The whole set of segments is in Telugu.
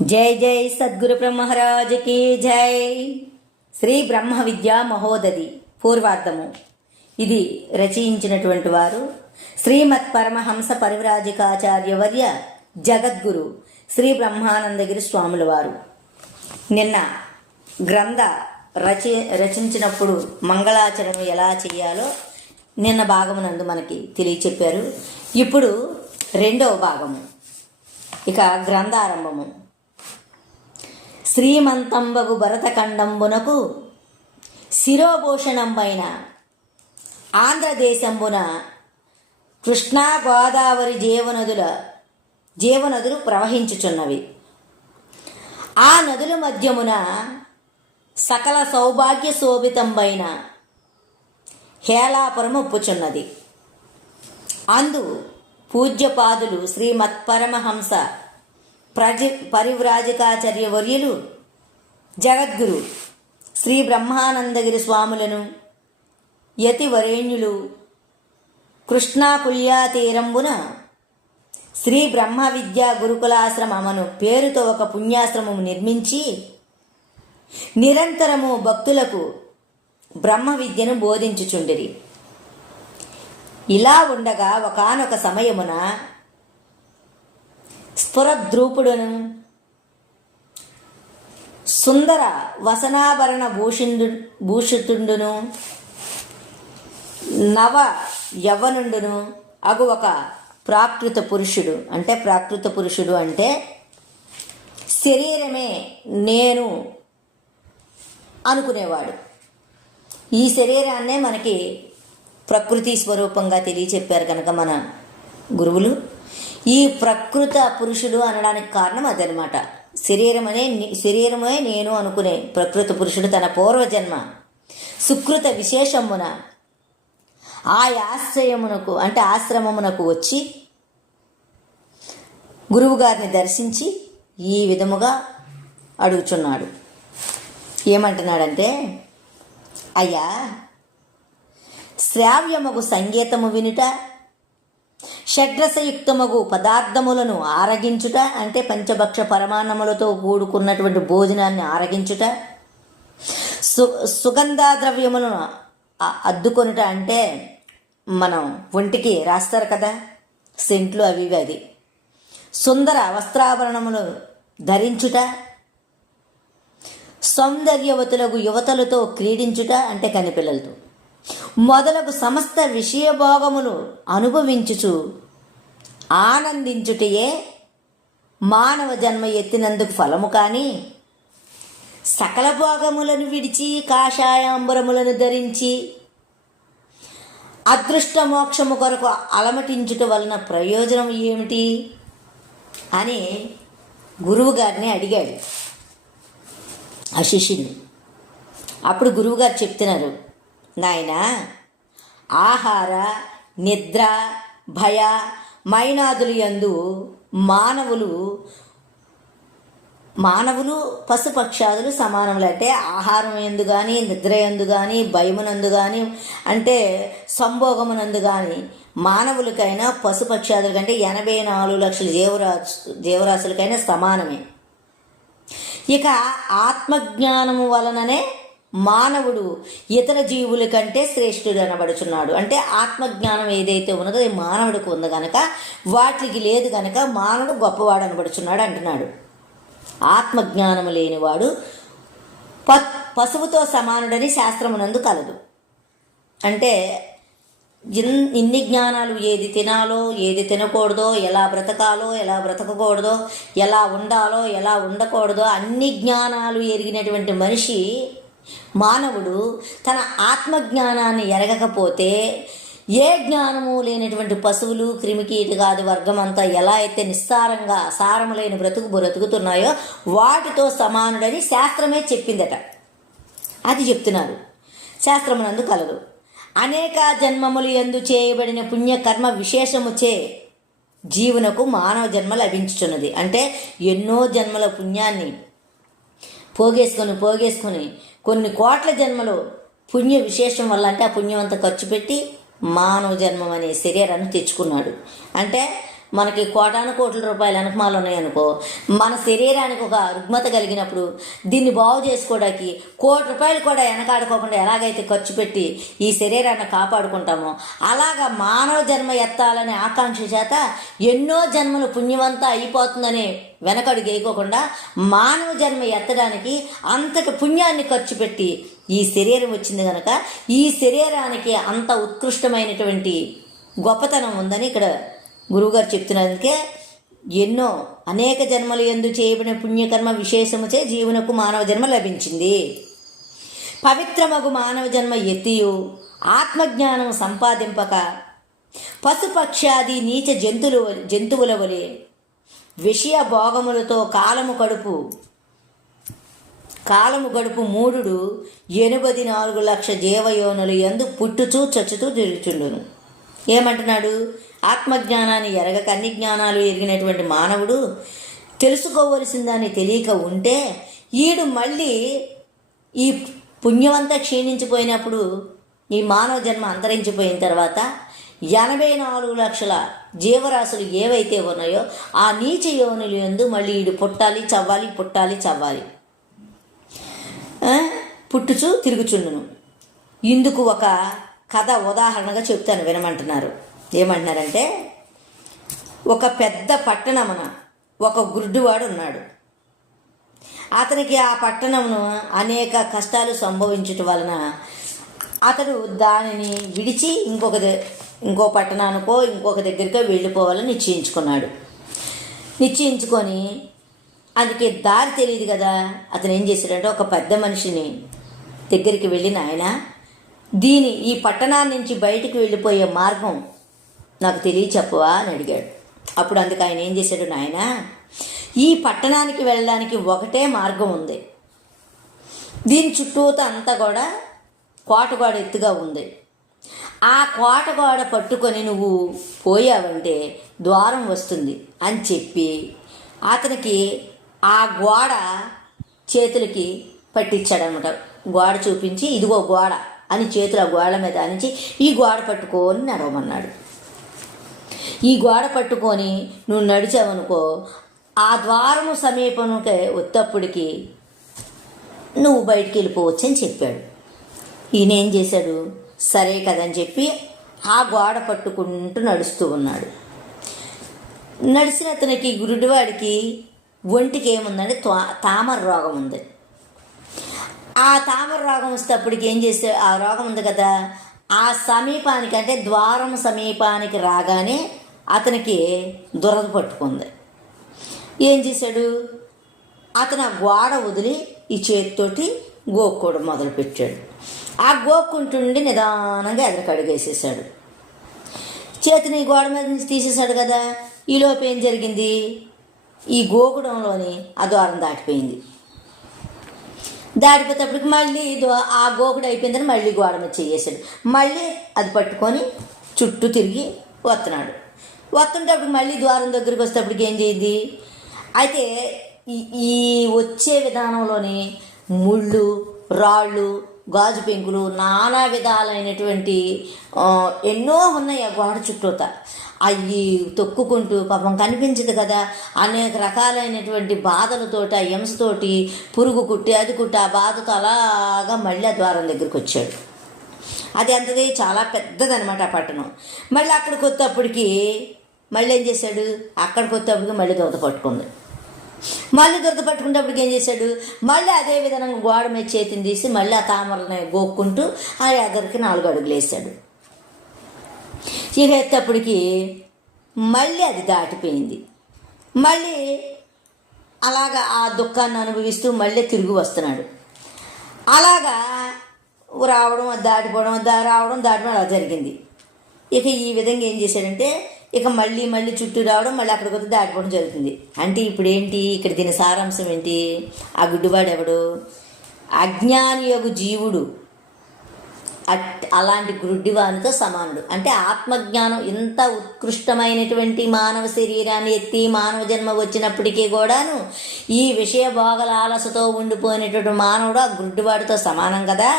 జై జై సద్గురు బ్రహ్మరాజ్ की జై. శ్రీ బ్రహ్మ విద్యా మహోదధి పూర్వార్ధము. ఇది రచయించినటువంటి వారు శ్రీమత్ పరమహంస పరివ్రాజకాచార్యవర్య జగద్గురు శ్రీ బ్రహ్మానందగిరి స్వాముల వారు. నిన్న గ్రంథ రచించినప్పుడు మంగళాచరణం ఎలా చేయాలో నిన్న భాగమునందు మనకి తెలియచెప్పారు. ఇప్పుడు రెండవ భాగము, ఇక గ్రంథారంభము. శ్రీమంతంబగు భరతఖండంబునకు శిరోభూషణంబైన ఆంధ్రదేశంబున కృష్ణా గోదావరి జీవనదులు ప్రవహించుచున్నవి. ఆ నదుల మధ్యమున సకల సౌభాగ్య శోభితంబైన హేళాపురం ఉప్పుచున్నది. అందు పూజ్యపాదులు శ్రీమత్పరమహంస పరివ్రాజకాచార్య వర్యులు జగద్గురు శ్రీ బ్రహ్మానందగిరి స్వాములను యతివరేణ్యులు కృష్ణా కుల్యాతీరంబున శ్రీ బ్రహ్మ విద్యా గురుకులాశ్రమమును పేరుతో ఒక పుణ్యాశ్రమము నిర్మించి నిరంతరము భక్తులకు బ్రహ్మ విద్యను బోధించుచుండిరి. ఇలా ఉండగా ఒకానొక సమయమున స్ఫురద్రూపుడును సుందర వసనాభరణ భూషితుండును నవ యవ్వనుండును అగు ఒక ప్రాకృత పురుషుడు అంటే శరీరమే నేను అనుకునేవాడు. ఈ శరీరాన్నే మనకి ప్రకృతి స్వరూపంగా తెలియచెప్పారు కనుక మన గురువులు ఈ ప్రకృత పురుషుడు అనడానికి కారణం అదనమాట. శరీరమే నేను అనుకునే ప్రకృత పురుషుడు తన పూర్వజన్మ సుకృత విశేషమున ఆ ఆశ్రమమునకు వచ్చి గురువుగారిని దర్శించి ఈ విధముగా అడుగుచున్నాడు. ఏమంటున్నాడంటే, అయ్యా, శ్రావ్యమగు సంగీతము వినుట, షడ్రసయుక్తమగు పదార్థములను ఆరగించుట అంటే పంచభక్ష పరమాన్నములతో కూడుకున్నటువంటి భోజనాన్ని ఆరగించుట, సుగంధ ద్రవ్యములను అద్దుకొనుట అంటే మనం ఒంటికి రాస్తారు కదా సెంట్లు అవి అది, సుందర వస్త్రాభరణములు ధరించుట, సౌందర్యవతులకు యువతలతో క్రీడించుట అంటే కనిపిల్లలతో మొదలగు సమస్త విషయభోగములు అనుభవించుచు ఆనందించుటయే మానవ జన్మ ఎత్తినందుకు ఫలము. కానీ సకల భోగములను విడిచి కాషాయాంబరములను ధరించి అదృష్ట మోక్షము కొరకు అలమటించుట వలన ప్రయోజనం ఏమిటి అని గురువుగారిని అడిగాడు ఆ శిష్యుని. అప్పుడు గురువుగారు చెప్తున్నారు, నాయనా, ఆహార నిద్ర భయ మైనాదులు యందు మానవులు పశుపక్షాదులు సమానములు. అంటే ఆహారం ఎందు కానీ, నిద్ర ఎందు కానీ, భయమునందు కానీ, అంటే సంభోగమునందు కానీ మానవులకైనా పశుపక్షాదుల కంటే 84 లక్షల జీవరాశులకైనా సమానమే. ఇక ఆత్మజ్ఞానము వలననే మానవుడు ఇతర జీవుల కంటే శ్రేష్ఠుడు అనబడుచున్నాడు. అంటే ఆత్మజ్ఞానం ఏదైతే ఉన్నదో అది మానవుడికి ఉంది కనుక, వాటికి లేదు కనుక మానవుడు గొప్పవాడు అనబడుచున్నాడు అంటున్నాడు. ఆత్మజ్ఞానము లేనివాడు పశువుతో సమానుడని శాస్త్రమునందు కలదు. అంటే ఇన్ని జ్ఞానాలు, ఏది తినాలో ఏది తినకూడదో, ఎలా బ్రతకాలో ఎలా బ్రతకకూడదో, ఎలా ఉండాలో ఎలా ఉండకూడదో అన్ని జ్ఞానాలు ఎరిగినటువంటి మనిషి మానవుడు తన ఆత్మజ్ఞానాన్ని ఎరగకపోతే ఏ జ్ఞానము లేనటువంటి పశువులు క్రిమికీటకాది వర్గం అంతా ఎలా అయితే నిస్సారంగా సారము లేని బ్రతుకుతున్నాయో వాటితో సమానుడని శాస్త్రమే చెప్పిందట. అది చెప్తున్నారు. శాస్త్రమునందు కలదు. అనేక జన్మములు యందు చేయబడిన పుణ్యకర్మ విశేషముచే జీవునకు మానవ జన్మ లభించుచున్నది. అంటే ఎన్నో జన్మల పుణ్యాన్ని పోగేసుకొని కొన్ని కోట్ల జన్మలు పుణ్య విశేషం వల్ల, అంటే ఆ పుణ్యం అంతా ఖర్చు పెట్టి మానవ జన్మం అనే శరీరాన్ని తెచ్చుకున్నాడు. అంటే మనకి కోటాను కోట్ల రూపాయల వెనకమాలు ఉన్నాయనుకో, మన శరీరానికి ఒక రుగ్మత కలిగినప్పుడు దీన్ని బాగు చేసుకోవడానికి ₹1,00,00,000 కూడా వెనకాడుకోకుండా ఎలాగైతే ఖర్చు పెట్టి ఈ శరీరాన్ని కాపాడుకుంటామో, అలాగా మానవ జన్మ ఎత్తాలనే ఆకాంక్ష చేత ఎన్నో జన్మలు పుణ్యవంతా అయిపోతుందని వెనకడు గేయకోకుండా మానవ జన్మ ఎత్తడానికి అంతటి పుణ్యాన్ని ఖర్చు పెట్టి ఈ శరీరం వచ్చింది కనుక ఈ శరీరానికి అంత ఉత్కృష్టమైనటువంటి గొప్పతనం ఉందని ఇక్కడ గురువుగారు చెప్తున్నందుకే ఎన్నో అనేక జన్మలు యందు చేయబడిన పుణ్యకర్మ విశేషముచే జీవునకు మానవ జన్మ లభించింది. పవిత్రమగు మానవ జన్మ ఎత్తియు ఆత్మజ్ఞానం సంపాదింపక పశుపక్షాది నీచ జంతువుల వలె విషయ భోగములతో కాలము గడుపు మూఢుడు 84 లక్ష జీవయోనులు యందు పుట్టుచూ చచ్చుతూ తిరుగుచుండును. ఏమంటున్నాడు? ఆత్మజ్ఞానాన్ని ఎరగక అన్ని జ్ఞానాలు ఎరిగినటువంటి మానవుడు తెలుసుకోవలసిందని తెలియక ఉంటే ఈడు మళ్ళీ ఈ పుణ్యమంతా క్షీణించిపోయినప్పుడు ఈ మానవ జన్మ అంతరించిపోయిన తర్వాత 84 లక్షల జీవరాశులు ఏవైతే ఉన్నాయో ఆ నీచ యోనులు యందు మళ్ళీ ఈడు పుట్టాలి చవ్వాలి పుట్టుచూ తిరుగుచుండును. ఇందుకు ఒక కథ ఉదాహరణగా చెప్తాను, వినమంటున్నారు. ఏమంటున్నారంటే, ఒక పెద్ద పట్టణమున ఒక గుడ్డివాడు ఉన్నాడు. అతనికి ఆ పట్టణమును అనేక కష్టాలు సంభవించటం వలన అతడు దానిని విడిచి ఇంకో పట్టణానికో ఇంకొక దగ్గరికో వెళ్ళిపోవాలని నిశ్చయించుకొని అందుకే దారి తెలియదు కదా. అతను ఏం చేశాడంటే ఒక పెద్ద మనిషిని దగ్గరికి వెళ్ళి, నాయన ఈ పట్టణాన్ని నుంచి బయటికి వెళ్ళిపోయే మార్గం నాకు చెప్పవా అని అడిగాడు. అప్పుడు అందుకు ఆయన ఏం చేశాడు, నాయన ఈ పట్టణానికి వెళ్ళడానికి ఒకటే మార్గం ఉంది. దీని చుట్టూతో అంతా కూడా కోటగోడ ఎత్తుగా ఉంది. ఆ కోటగోడ పట్టుకొని నువ్వు పోయావంటే ద్వారం వస్తుంది అని చెప్పి అతనికి ఆ గోడ చేతులకి పట్టించాడనమాట. గోడ చూపించి, ఇదిగో గోడ అని చేతులు ఆ గోడ మీద అనిచి ఈ గోడ పట్టుకొని నడవమన్నాడు. ఈ గోడ పట్టుకొని నువ్వు నడిచావనుకో, ఆ ద్వారము సమీపంకి వచ్చేప్పటికి నువ్వు బయటికి వెళ్ళిపోవచ్చు అని చెప్పాడు. ఈయన ఏం చేశాడు, సరే కదని చెప్పి ఆ గోడ పట్టుకుంటూ నడుస్తూ ఉన్నాడు. నడిచిన అతనికి గురుడివాడికి ఒంటికి ఏముందంటే తామర రోగం ఉంది. ఆ తామర రోగం వస్తేప్పటికి ఏం చేస్తే, ఆ రోగం ఉంది కదా, ఆ సమీపానికి అంటే ద్వారం సమీపానికి రాగానే అతనికి దురద పట్టుకుంది. ఏం చేశాడు, అతను ఆ గోడ వదిలి ఈ చేతితోటి గోక్కోవడం మొదలుపెట్టాడు. ఆ గోక్కుంటుండి నిదానంగా ఎదరకడుగేసేసాడు. చేతిని గోడ మీద నుంచి తీసేశాడు కదా. ఈలోపు ఏం జరిగింది, ఈ గోకుడంలోని ఆ ద్వారం దాటిపోయింది. దాటిపోయేటప్పటికి మళ్ళీ ఆ గోకుడు అయిపోయిందని మళ్ళీ గోడ మీద చేసాడు. మళ్ళీ అది పట్టుకొని చుట్టూ తిరిగి వస్తుంటప్పుడు మళ్ళీ ద్వారం దగ్గరికి వచ్చేటప్పటికి ఏం చేయింది, అయితే ఈ వచ్చే విధానంలోని ముళ్ళు, రాళ్ళు, గాజు పెంకులు, నానా విధాలైనటువంటి ఎన్నో ఉన్నాయి ఆ గోడ చుట్టూత. అవి తొక్కుకుంటూ పాపం కనిపించదు కదా, అనేక రకాలైనటువంటి బాధలతోటి, ఆ హింసతోటి, పురుగు కుట్టి అది కుట్టి ఆ బాధతో అలాగా మళ్ళీ ఆ ద్వారం దగ్గరికి వచ్చాడు. అది అంతది చాలా పెద్దదనమాట ఆ పట్టణం. మళ్ళీ అక్కడికి వచ్చేటప్పటికి మళ్ళీ ఏం చేశాడు, అక్కడికి వచ్చేటప్పటికి మళ్ళీ దురద పట్టుకుంది. మళ్ళీ దురద పట్టుకునేటప్పటికి ఏం చేశాడు, మళ్ళీ అదే విధంగా గోడ మీద చేతిని తీసి మళ్ళీ ఆ తామరని గోక్కుంటూ ఆ ఎదరికి 4 అడుగులు వేసాడు. ఇక ఎత్తప్పటికి మళ్ళీ అది దాటిపోయింది. మళ్ళీ అలాగా ఆ దుఃఖాన్ని అనుభవిస్తూ మళ్ళీ తిరిగి వస్తున్నాడు. అలాగా రావడం, దాటిపోవడం, రావడం, దాటిపోవడం అలా జరిగింది. ఇక ఈ విధంగా ఏం చేశాడంటే, ఇక మళ్ళీ చుట్టూ రావడం, మళ్ళీ అక్కడికి వస్తే దాటిపోవడం జరుగుతుంది. అంటే ఇప్పుడు ఏంటి, ఇక్కడ దీని సారాంశం ఏంటి, ఆ గుడ్డివాడు ఎవడు, అజ్ఞాని యొక్క జీవుడు అలాంటి గుడ్డివానితో సమానుడు. అంటే ఆత్మజ్ఞానం ఇంత ఉత్కృష్టమైనటువంటి మానవ శరీరాన్ని ఎత్తి మానవ జన్మ వచ్చినప్పటికీ కూడాను ఈ విషయ భోగల ఆలసతో ఉండిపోయినటువంటి మానవుడు ఆ గుడ్డివాడితో సమానం కదా.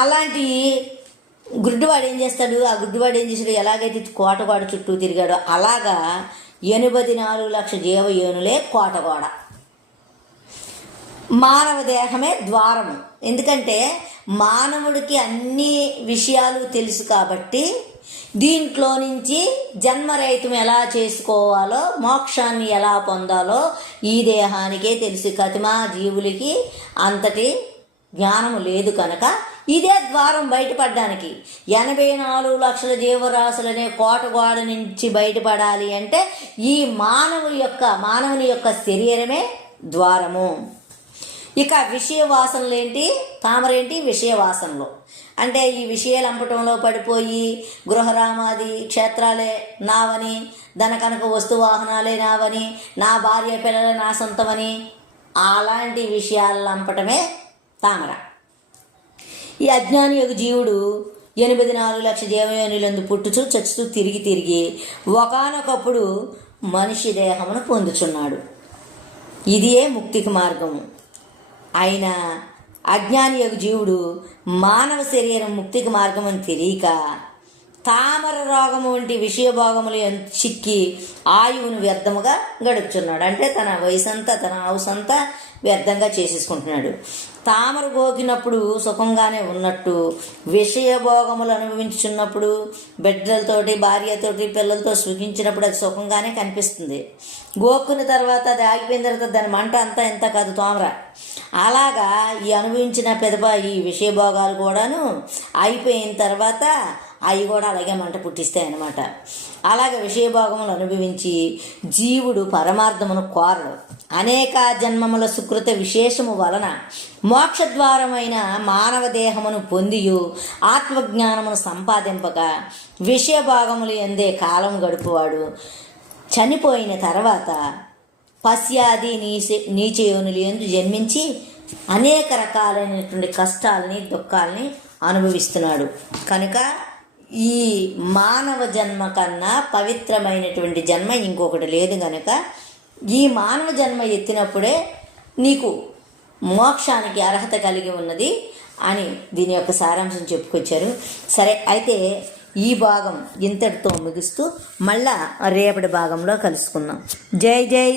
అలాంటి గుడ్డివాడు ఏం చేస్తాడు, ఆ గుడ్డివాడు ఏం చేశాడు, ఎలాగైతే కోటగాడు చుట్టూ తిరిగాడో అలాగా 84 లక్షల జీవయోనులే కోటగోడ. మానవ దేహమే ద్వారము. ఎందుకంటే మానవుడికి అన్ని విషయాలు తెలుసు కాబట్టి దీంట్లో నుంచి జన్మరహితం ఎలా చేసుకోవాలో, మోక్షాన్ని ఎలా పొందాలో ఈ దేహానికే తెలుసు. కతిమా జీవులకి అంతటి జ్ఞానము లేదు కనుక ఇదే ద్వారం బయటపడడానికి. 84 లక్షల జీవరాశులనే కోటగోడ నుంచి బయటపడాలి అంటే ఈ మానవుని యొక్క శరీరమే ద్వారము. ఇక విషయ వాసనలు ఏంటి? తామరేంటి? విషయ వాసనలు అంటే ఈ విషయాలు అంపటంలో పడిపోయి గృహరామాది క్షేత్రాలే నావని, ధనకనక వస్తువాహనాలే నావని, నా భార్య పిల్లలే నా సొంతమని అలాంటి విషయాలు అంపటమే తామర. ఈ అజ్ఞాని యొక్క జీవుడు 84 లక్షల జీవయోనిలందు పుట్టుచూ చచ్చుతూ తిరిగి ఒకానొకప్పుడు మనిషి దేహమును పొందుచున్నాడు. ఇదే ముక్తికి మార్గము. అయినా అజ్ఞాని యొక్క జీవుడు మానవ శరీరం ముక్తికి మార్గం అని తెలియక తామర రోగము వంటి విషయభోగములు చిక్కి ఆయువును వ్యర్థముగా గడుపుచున్నాడు. అంటే తన వయసంతా, తన ఆవుసంతా వ్యర్థంగా చేసేసుకుంటున్నాడు. తామర గోకినప్పుడు సుఖంగానే ఉన్నట్టు విషయభోగములు అనుభవించున్నప్పుడు బిడ్డలతోటి, భార్యతోటి, పిల్లలతో సుఖించినప్పుడు అది సుఖంగానే కనిపిస్తుంది. గోక్కున్న తర్వాత అది ఆగిపోయిన తర్వాత దాని మంట అంతా ఎంత కాదు తామర. అలాగా ఈ అనుభవించిన పెదప ఈ విషయభోగాలు కూడాను అయిపోయిన తర్వాత అవి కూడా అలాగే మంట పుట్టిస్తాయి అన్నమాట. అలాగే విషయభోగములు అనుభవించి జీవుడు పరమార్థమును కోరడు. అనేక జన్మముల సుకృత విశేషము వలన మోక్షద్వారమైన మానవ దేహమును పొందియు ఆత్మజ్ఞానమును సంపాదింపక విషయభోగములు ఎందే కాలం గడుపువాడు చనిపోయిన తర్వాత పశ్యాది నీచయోనులు ఎందు జన్మించి అనేక రకాలైనటువంటి కష్టాలని, దుఃఖాలని అనుభవిస్తున్నాడు. కనుక ఈ మానవ జన్మ కన్నా పవిత్రమైనటువంటి జన్మ ఇంకొకటి లేదు. కనుక ఈ మానవ జన్మ ఎత్తినప్పుడే నీకు మోక్షానికి అర్హత కలిగి ఉన్నది అని దీని యొక్క సారాంశం చెప్పుకొచ్చారు. సరే, అయితే ఈ భాగం ఇంతటితో ముగిస్తూ మళ్ళా రేపటి భాగంలో కలుసుకుందాం. జై జై